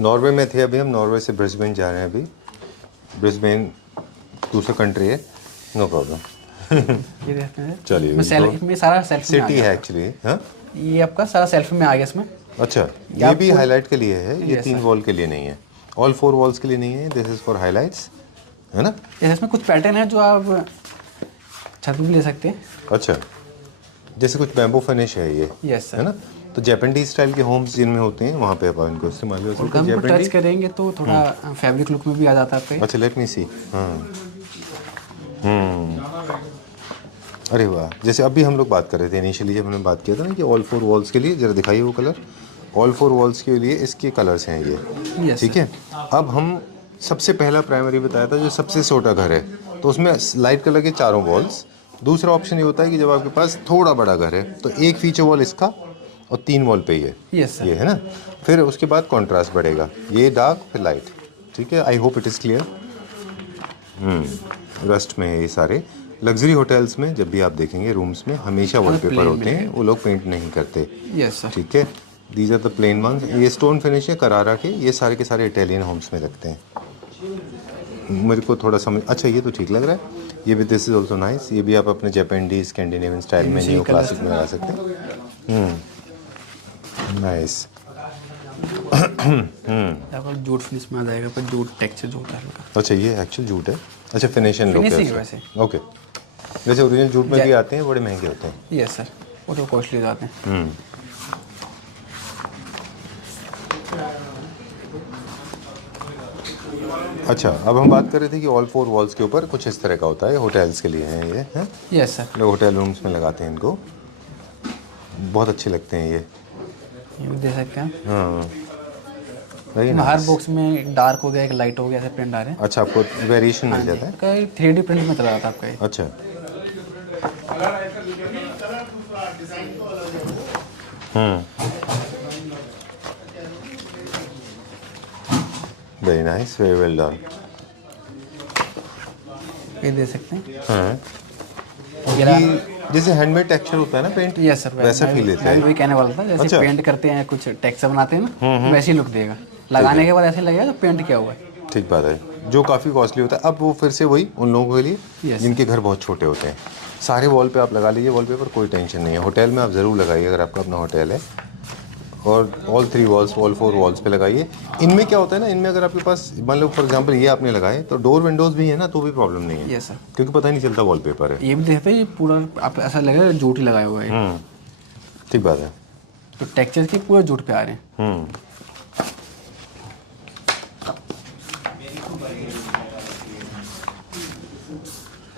नॉर्वे में थे अभी हम, नॉर्वे से ब्रिस्बेन जा रहे हैं अभी। ब्रिस्बेन दूसरा कंट्री है, नो प्रॉब्लम। ये देखते हैं। चलिए, इसमें सारा सेल्फ में आ सिटी गया। है एक्चुअली। हाँ, ये आपका सारा सेल्फ में आ गया इसमें। अच्छा, ये भी आपको- हाईलाइट के लिए है, ये Yes, 3 sir. वॉल के लिए नहीं है, ऑल 4 वॉल्स के लिए नहीं है, दिस इज फॉर हाईलाइट्स, है ना? जैसे इसमें कुछ पैटर्न है जो आप छत में भी ले सकते हैं। अच्छा, जैसे कुछ बैम्बू फिनिश है ये, यस सर। है ना? तो जापानीज स्टाइल के होम्स जिनमें होते हैं वहाँ पे अपन इनको इस्तेमाल कर सकते हम हैं। Touch Japanese. करेंगे तो थोड़ा फैब्रिक लुक में भी आ जाता है आपका। अच्छा, लेट मी सी। हाँ, अरे वाह, जैसे अभी हम लोग बात कर रहे थे इनिशियली जब हमने बात किया था ना कि ऑल 4 वॉल्स के लिए, जरा दिखाइए वो कलर। ऑल 4 वॉल्स के लिए इसके कलर्स हैं ये, Yes, ठीक है? अब हम सबसे पहला प्राइमरी बताया था जो सबसे छोटा घर है, तो उसमें लाइट कलर के चारों वॉल्स। दूसरा ऑप्शन ये होता है कि जब आपके पास थोड़ा बड़ा घर है तो एक फीचर वॉल इसका और 3 वॉल पे ही है। Yes sir. ये है ना, फिर उसके बाद कॉन्ट्रास्ट बढ़ेगा, ये डार्क फिर लाइट, ठीक है? I hope it is clear. Rust में है ये सारे। लग्जरी होटल्स में जब भी आप देखेंगे रूम्स में हमेशा वॉलपेपर plain होते हैं, वो लोग पेंट नहीं करते, यस सर। ठीक है? These are the plain ones. ये स्टोन फिनिश है करारा के, ये सारे के सारे इटालियन होम्स में रखते हैं। मेरे को थोड़ा समझ, अच्छा ये तो ठीक लग रहा है। ये भी दिस इज ऑल्सो नाइस, ये भी आप अपने जापानीज स्कैंडिनेवियन स्टाइल में न्यू क्लासिक में लगा सकते हैं। नाइस। यहाँ पर जूट फिनिश में आ जाएगा, पर जूट टेक्सचर जो होता है हल्का। अच्छा, ये एक्चुअल जूट है। अच्छा, फिनिशिंग लुक Finishing है है वैसे। ओके। वैसे ओरिजिनल जूट में भी आते हैं, बड़े महंगे होते हैं। यस सर, वो तो कॉस्टली जाते हैं। अच्छा, अब हम बात कर रहे थे कि ऑल 4 वॉल्स के ऊपर कुछ इस तरह का होता है, होटल्स के लिए हैं ये, हैं? Yes sir. लोग होटल रूम्स में लगाते हैं इनको, बहुत अच्छे लगते हैं ये। ये भी दे सकते हैं। हाँ, वेरी हर नाइस। बॉक्स में डार्क हो गया, एक लाइट हो गया, ऐसे प्रिंट आ रहे हैं। अच्छा, आपको वेरिएशन मिल जाता है। का 3D प्रिंट में चला जाता है आपका ये। अच्छा, very nice, very well done. ये दे सकते हैं। हाँ, वगैरह। ये जैसे हैंडमेड टेक्सचर होता है ना पेंट, यस सर, वैसा फील लेता है। मैं भी कहने वाला था, जैसे अच्छा। पेंट करते हैं कुछ टेक्सचर बनाते हैं ना, वैसे ही लुक देगा। लगाने के बाद ऐसे लगेगा तो पेंट किया हुआ है। ठीक बात है, जो काफ़ी कॉस्टली होता है। अब वो फिर से वही उन लोगों के लिए Yes. जिनके घर बहुत छोटे होते हैं। सारे वॉल पे आप लगा लीजिए वॉलपेपर, कोई टेंशन नहीं है। होटल में आप ज़रूर लगाइए अगर आपका अपना होटल है, और ऑल 3 वॉल्स, ऑल 4 वॉल्स पे लगाइए। इनमें क्या होता है ना, इनमें अगर आपके पास मान लो फॉर एग्जांपल ये आपने लगाए तो डोर विंडोज़ भी है ना, तो भी प्रॉब्लम नहीं है। Yes sir. क्योंकि पता ही नहीं चलता वॉलपेपर है। ये भी देखते हैं, ये पूरा आप ऐसा लगेगा जूट ही लगाया हुआ है। ठीक बात है। तो टेक्सचर के पूरे जूट पे आ रहे हैं।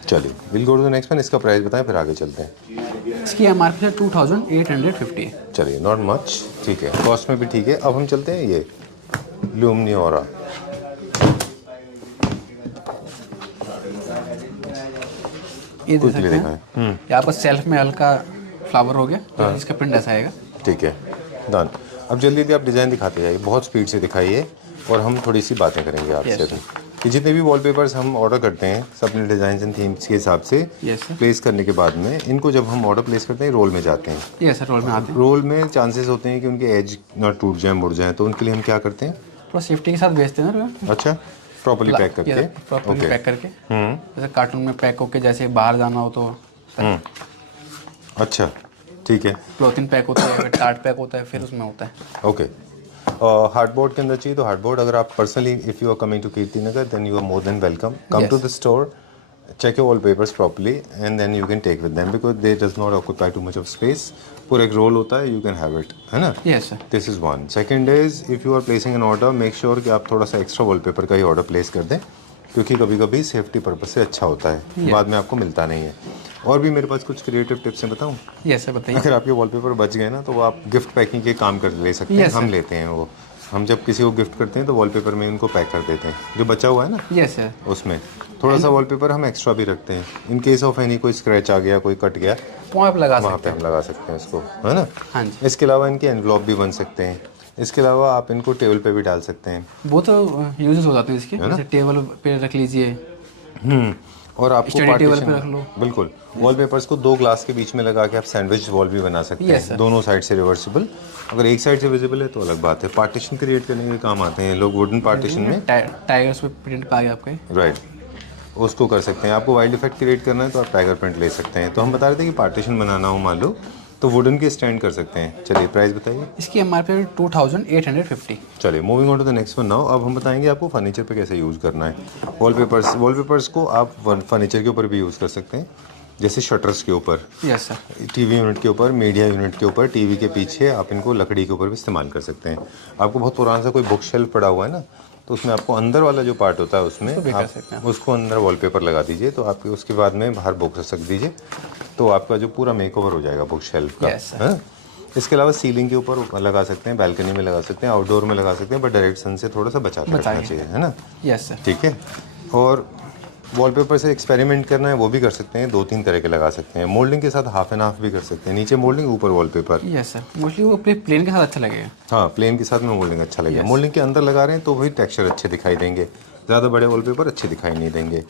चलिए will go to the next one. इसका प्राइस बताएं फिर आगे चलते हैं। इसकी MRP है 2850 है। चलिए नॉट मच, ठीक है, कॉस्ट में भी ठीक है। अब हम चलते हैं ये ल्यूमिनोरा। ये देख कुछ सकते भी हैं, ये आपका सेल्फ में हल्का फ्लावर हो गया, तो इसका प्रिंट ऐसा आएगा। ठीक है, डन। अब जल्दी जल्दी आप डिज़ाइन दिखाते जाइए, बहुत स्पीड से दिखाइए और हम थोड़ी सी बातें करेंगे आपसे Yes, अभी कि जितने भी वॉलपेपर्स हम ऑर्डर करते हैं सब अपने डिज़ाइन एंड थीम्स के हिसाब से Yes, sir. प्लेस करने के बाद में इनको जब हम ऑर्डर प्लेस करते हैं रोल में जाते हैं। ये सर रोल में आते हैं। रोल में चांसेस होते हैं कि उनके एज ना टूट जाए, मुड़ जाए, तो उनके लिए हम क्या करते हैं? थोड़ा सेफ्टी के साथ बेचते हैं ना। अच्छा, प्रॉपर्ली पैक करके। प्रॉपर्ली ओके, पैक करके, जैसे कार्टून में पैक होके, जैसे बाहर जाना हो तो अच्छा ठीक है, पॉलिथीन पैक होता है, टार्ट पैक होता है, फिर उसमें होता है। ओके। हार्डबोर्ड के अंदर चाहिए तो हार्डबोर्ड, अगर आप personally if you are coming to Kirti Nagar then you are more than welcome, come to the store, check your wallpapers properly and then you can take with them because they does not occupy too much of space. पूरा एक role होता है, you can have it, है ना? Yes sir. This is one. Second is if you are placing an order, make sure कि आप थोड़ा सा एक्स्ट्रा वॉलपेपर का ही ऑर्डर प्लेस कर दें, क्योंकि कभी कभी सेफ्टी पर्पज से अच्छा होता है, बाद में आपको मिलता नहीं है। और भी मेरे पास कुछ क्रिएटिव टिप्स हैं, बताऊँ? Yes sir, बताइए। अगर आपके वॉलपेपर बच गए ना तो वो आप गिफ्ट पैकिंग के काम कर ले सकते हैं। हम लेते हैं वो, हम जब किसी को गिफ्ट करते हैं तो वॉलपेपर में उनको पैक कर देते हैं, जो बचा हुआ है ना Yes sir. उसमें थोड़ा सा वॉलपेपर हम एक्स्ट्रा भी रखते हैं, इन केस ऑफ एनी कोई स्क्रैच आ गया, कोई कट गया, वहाँ पे लगा वहाँ सकते पे हम लगा सकते हैं उसको, है ना? हाँ जी। इसके अलावा इनके एनवलॉप भी बन सकते हैं। इसके अलावा आप इनको टेबल पे भी डाल सकते हैं। वो तो यूजेस हो जाते हैं इसके, जैसे टेबल पे रख लीजिए, और आपको स्टडी टेबल पे पार्टीशन, रख लो। बिल्कुल, वॉलपेपर्स को 2 ग्लास के बीच में लगा के आप सैंडविच वॉल भी बना सकते Yes, हैं, sir. दोनों साइड से रिवर्सिबल। अगर एक साइड से विजिबल है तो अलग बात है। पार्टीशन क्रिएट करने के काम आते हैं लोग वुडन पार्टीशन में, टाइगर्स पे प्रिंट आ गया आपका। राइट, उसको कर सकते हैं। आपको वाइल्ड इफेक्ट क्रिएट करना है तो आप टाइगर प्रिंट ले सकते हैं। तो हम बता रहे थे कि पार्टीशन बनाना हो मान लो तो वुडन के स्टैंड कर सकते हैं। चलिए प्राइस बताइए। इसकी MRP 2850। चलिए moving on to the next one now. अब हम बताएंगे आपको फर्नीचर पे कैसे यूज़ करना है वॉलपेपर्स को आप फर्नीचर के ऊपर भी यूज़ कर सकते हैं, जैसे शटर्स के ऊपर, यस सर। टीवी यूनिट के ऊपर, मीडिया यूनिट के ऊपर, टीवी के पीछे आप इनको लकड़ी के ऊपर भी इस्तेमाल कर सकते हैं। आपको बहुत पुराना सा कोई बुक शेल्फ पड़ा हुआ है ना, तो उसमें आपको अंदर वाला जो पार्ट होता है उसमें आप उसको अंदर वॉलपेपर लगा दीजिए, तो आपके उसके बाद में बाहर बुक रख दीजिए, तो आपका जो पूरा मेकओवर हो जाएगा बुक शेल्फ का, Yes, sir. है। इसके अलावा सीलिंग के ऊपर लगा सकते हैं, बालकनी में लगा सकते हैं, आउटडोर में लगा सकते हैं, बट डायरेक्ट सन से थोड़ा सा बचा के रखना चाहिए, है ना? Yes sir. ठीक है। और वॉलपेपर से एक्सपेरिमेंट करना है वो भी कर सकते हैं, 2-3 तरह के लगा सकते हैं। मोल्डिंग के साथ हाफ एंड हाफ भी कर सकते हैं, नीचे मोल्डिंग ऊपर वॉलपेपर। यस सर, मोस्टली वो प्लेन के साथ अच्छा लगेगा। हाँ, प्लेन के साथ में मोल्डिंग अच्छा लगेगा। मोल्डिंग के अंदर लगा रहे हैं तो वही टेक्सचर अच्छे दिखाई देंगे, ज़्यादा बड़े वॉलपेपर अच्छे दिखाई नहीं देंगे।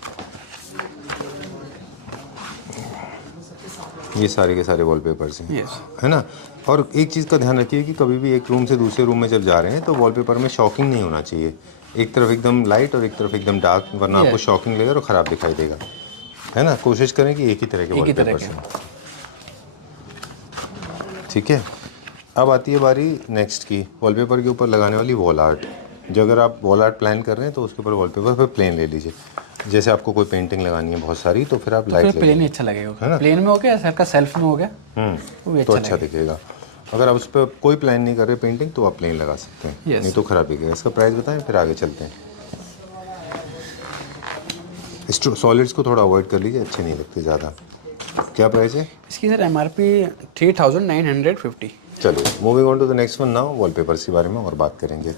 ये सारे के सारे वॉलपेपर्स हैं, यस। है ना? और एक चीज़ का ध्यान रखिए कि कभी भी एक रूम से दूसरे रूम में जब जा रहे हैं तो वॉलपेपर में शॉकिंग नहीं होना चाहिए, एक तरफ एकदम लाइट और एक तरफ एकदम डार्क, वरना आपको शॉकिंग लगेगा और ख़राब दिखाई देगा, है ना? कोशिश करें कि एक ही तरह के वॉलपेपर्स हैं, ठीक है। अब आती है बारी नेक्स्ट की, वॉलपेपर के ऊपर लगाने वाली वॉल आर्ट। जो अगर आप वॉल आर्ट प्लान कर रहे हैं तो उसके ऊपर वॉलपेपर पर प्लेन ले लीजिए। जैसे आपको कोई पेंटिंग लगानी है बहुत सारी तो फिर आप लाइट प्लेन ही अच्छा लगेगा, प्लेन में हो गया, सर का सेल्फ में हो गया, तो अच्छा दिखेगा। अगर आप उस पर कोई प्लान नहीं कर रहे पेंटिंग तो आप प्लेन लगा सकते हैं, Yes. नहीं तो खराब दिखेगा। इसका प्राइस बताएं फिर आगे चलते हैं। सॉलिड्स को थोड़ा अवॉइड कर लीजिए, अच्छे नहीं लगते ज़्यादा। क्या प्राइस है इसकी? Sir MRP 3950। चलिए moving on to the next one now. Wallpapers के बारे में और बात करेंगे।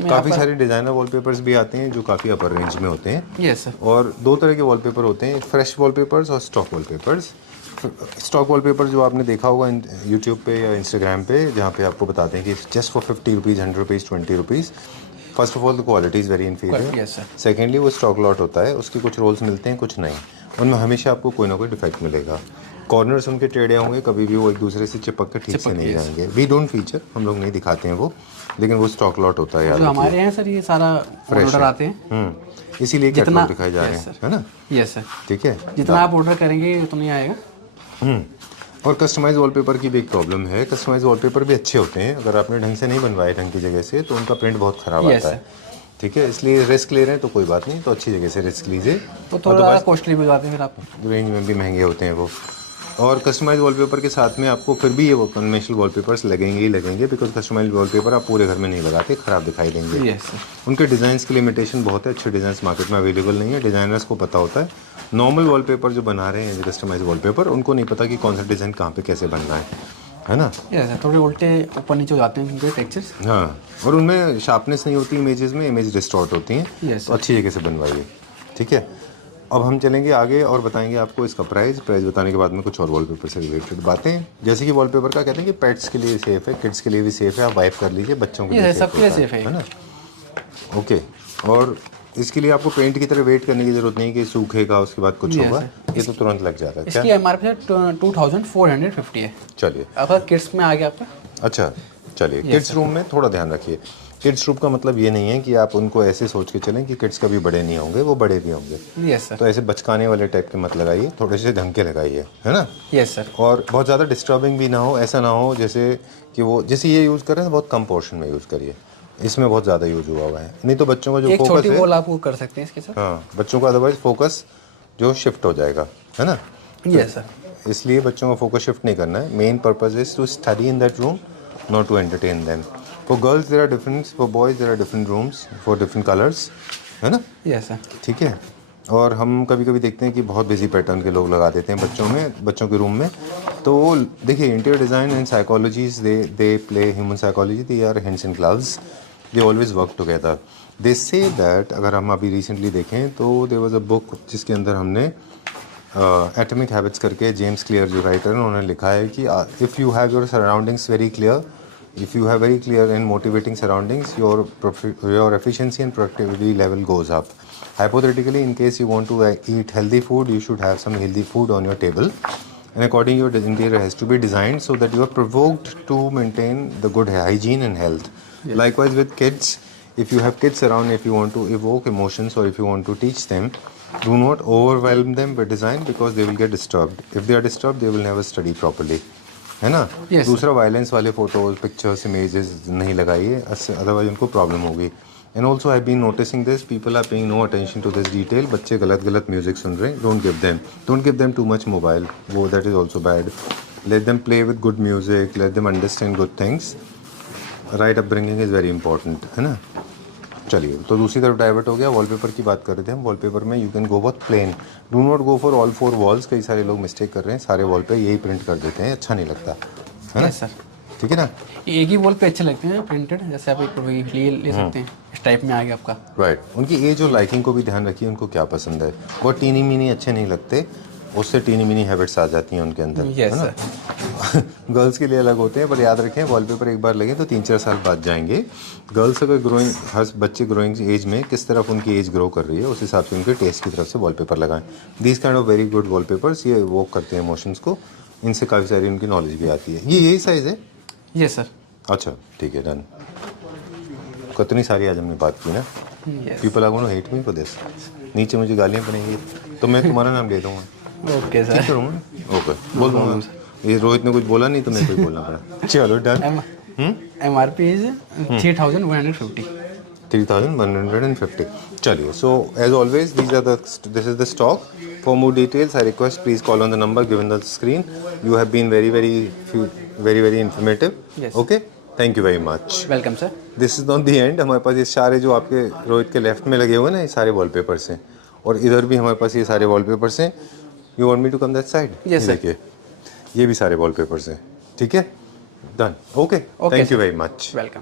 काफ़ी सारे डिज़ाइनर वॉलपेपर्स भी आते हैं जो काफ़ी अपर रेंज में होते हैं। Yes sir. और 2 तरह के वॉलपेपर होते हैं, फ्रेश वॉलपेपर्स और स्टॉक वॉलपेपर्स। स्टॉक वॉलपेपर जो आपने देखा होगा यूट्यूब पे या इंस्टाग्राम पे, जहाँ पे आपको बताते हैं कि just for 50 rupees, 100 rupees, 20 rupees. First of all the quality is very inferior. Yes, sir. Secondly वो स्टॉक लॉट होता है, उसके कुछ रोल्स मिलते हैं कुछ नहीं, उनमें हमेशा आपको कोई ना कोई डिफेक्ट मिलेगा। कॉर्नर्स उनके टेढ़े होंगे, कभी भी वो एक दूसरे से चिपक कर ठीक से नहीं जाएंगे। वी डोंट फीचर, हम लोग नहीं दिखाते हैं वो, लेकिन वो स्टॉक लॉट होता है यार। जो हमारे यहाँ सर ये सारा ऑर्डर आते हैं, इसीलिए कैटलॉग दिखाए जा रहे हैं, है ना? Yes sir. ठीक है। जितना आप ऑर्डर करेंगे उतना ही आएगा। और कस्टमाइज वॉलपेपर की भी एक प्रॉब्लम है, कस्टमाइज वॉलपेपर भी अच्छे होते हैं, अगर आपने ढंग से नहीं बनवाए ढंग की जगह से तो उनका प्रिंट बहुत ख़राब Yes, आता है। ठीक है, इसलिए रिस्क ले रहे हैं तो कोई बात नहीं, तो अच्छी जगह से रिस्क लीजिए। तो थोड़ा ज़्यादा कॉस्टली भी हो जाते हैं फिर आपको, रेंज में भी महंगे होते हैं वो। और कस्टमाइज वॉलपेपर के साथ में आपको फिर भी ये वो कन्वेंशनल वॉलपेपर्स लगेंगे ही लगेंगे, बिकॉज कस्टमाइज वॉलपेपर आप पूरे घर में नहीं लगाते, ख़राब दिखाई देंगे। Yes sir. उनके डिज़ाइंस की लिमिटेशन बहुत है, अच्छे डिज़ाइंस मार्केट में अवेलेबल नहीं है, डिज़ाइनर्स को पता होता है। नॉर्मल वॉलपेपर जो बना रहे हैं जो कस्टमाइज वॉलपेपर, उनको नहीं पता कि कौन सा डिज़ाइन कहाँ पे कैसे बनना है ना। यस सर, थोड़े उल्टे ऊपर नीचे हो जाते हैं उनके टेक्सचर्स। हाँ, और उनमें शार्पनेस नहीं होती इमेजेस में, इमेज डिस्टॉर्ट होती हैं। Yes, तो अच्छी जगह से बनवाइए। ठीक है, अब हम चलेंगे आगे और बताएंगे आपको इसका प्राइस बताने के बाद में कुछ और वॉलपेपर से रिलेटेड बातें। जैसे कि वॉलपेपर का कहते हैं कि पेट्स के लिए सेफ़ है, किड्स के लिए भी सेफ़ है, आप वाइप कर लीजिए, बच्चों के लिए Yes, सबके लिए safe है ना। ओके, और इसके लिए आपको पेंट की तरह वेट करने की जरूरत नहीं कि सूखेगा उसके बाद कुछ Yes, होगा, ये तो तुरंत लग जाता है। इसकी क्या एम आर पी 2450 है। चलिए, अगर किड्स में आ गया आपका, अच्छा चलिए, किड्स रूम में थोड़ा ध्यान रखिए। किड्स रूम का मतलब ये नहीं है कि आप उनको ऐसे सोच के चलें कि किड्स कभी बड़े नहीं होंगे, वो बड़े भी होंगे। Yes sir. तो ऐसे बचकाने वाले टाइप के मत लगाइए, थोड़े से ढंग के लगाइए, है ना। Yes sir. और बहुत ज़्यादा डिस्टर्बिंग भी ना हो, ऐसा ना हो जैसे कि वो जैसे ये यूज़ कर रहे हैं, बहुत कम पोर्शन में यूज़ करिए, इसमें बहुत ज़्यादा यूज हुआ है, नहीं तो बच्चों का जो एक फोकस छोटी है, बॉल आप वो कर सकते हैं इसके साथ। हाँ, बच्चों का अदरवाइज फोकस जो शिफ्ट हो जाएगा, है ना। Yes sir. इसलिए बच्चों का फोकस शिफ्ट नहीं करना है। Main purpose is to study in that room, not to entertain them. For girls there are different, for boys there are different rooms for different colours, है ना। Yes sir. ठीक है, और हम कभी कभी देखते हैं कि बहुत बिजी पैटर्न के लोग लगा देते हैं बच्चों के रूम में। तो वो देखिए, interior design and psychologies they play human psychology, they are hands in gloves, they always work together. They say that, अगर हम अभी रिसेंटली देखें तो देयर वाज अ बुक जिसके अंदर हमने एटॉमिक हैबिट्स करके, जेम्स क्लियर जो राइटर हैं उन्होंने लिखा है कि if you have your surroundings very clear, if you have very clear and motivating surroundings, your efficiency and productivity level goes up. Hypothetically, in case you want to eat healthy food, you should have some healthy food on your table, and according your interior has to be designed so that you are provoked to maintain the good hygiene and health. Yes. Likewise with kids, if you have kids around, if you want to evoke emotions or if you want to teach them, do not overwhelm them with design because they will get disturbed. If they are disturbed, they will never study properly, है ना। Yes, दूसरा, violence वाले photos, pictures, images नहीं लगाइए, otherwise उनको problem होगी। And also I been noticing this, people are paying no attention to this detail. बच्चे गलत म्यूजिक सुन रहे हैं, don't give them too much mobile, वो that is also bad. Let them play with good music, let them understand good things. Right upbringing is very important, है ना। चलिए, तो दूसरी तरफ डाइवर्ट हो गया, वॉलपेपर की बात कर रहे थे हम। वॉलपेपर में यू कैन गो बहुत plain, do not go for all 4 walls. कई सारे लोग मिस्टेक कर रहे हैं, सारे वॉल पे यही प्रिंट कर देते हैं, अच्छा नहीं लगता, है ना सर। ठीक है ना। एक ही वॉल पे अच्छे लगते हैं प्रिंटेड, जैसे आप एक ले सकते हैं, इस टाइप में आ गया आपका। राइट, उनकी एज और लाइकिंग को भी ध्यान रखिए, उनको क्या पसंद है। बहुत टीनी मीनी अच्छे नहीं लगते, उससे टीनी मीनी हैबिट्स आ जाती हैं उनके अंदर, यस है ना। गर्ल्स के लिए अलग होते हैं, पर याद रखें वॉलपेपर एक बार लगे तो 3-4 साल बाद जाएंगे। गर्ल्स अगर ग्रोइंग, हर बच्चे ग्रोइंग एज में किस तरफ उनकी एज ग्रो कर रही है उस हिसाब से उनके टेस्ट की तरफ से वॉलपेपर लगाएं। These kind of very good wallpapers, ये वॉक करते हैं इमोशंस को, इनसे काफ़ी सारी उनकी नॉलेज भी आती है। ये यही साइज़ है? Yes sir. अच्छा ठीक है, डन। कितनी सारी आज हमने बात की ना। People are gonna hate me for this, नीचे मुझे गालियाँ पड़ेंगी तो मैं तुम्हारा नाम ले दूँगा। ओके ठीक सर। करूँगा, ओके बोल दूँगा। ये रोहित ने कुछ बोला नहीं तो मेरे को ही बोलना पड़ा। चलो done. M R P is 3150। 3150। चलिए, so as always this is the stock. For more details I request please call on the number given the screen. You have been very informative. Okay, thank you very much. Welcome sir. This is not the end. हमारे पास ये सारे जो आपके रोहित के left में लगे हुए हैं ना, ये सारे वॉलपेपर्स हैं, और इधर भी हमारे पास ये सारे वॉलपेपर्स हैं। You want me to come that side? Yes, sir. देखिए, ये भी सारे वॉलपेपर्स हैं, ठीक है, done. Okay, thank you very much. Welcome.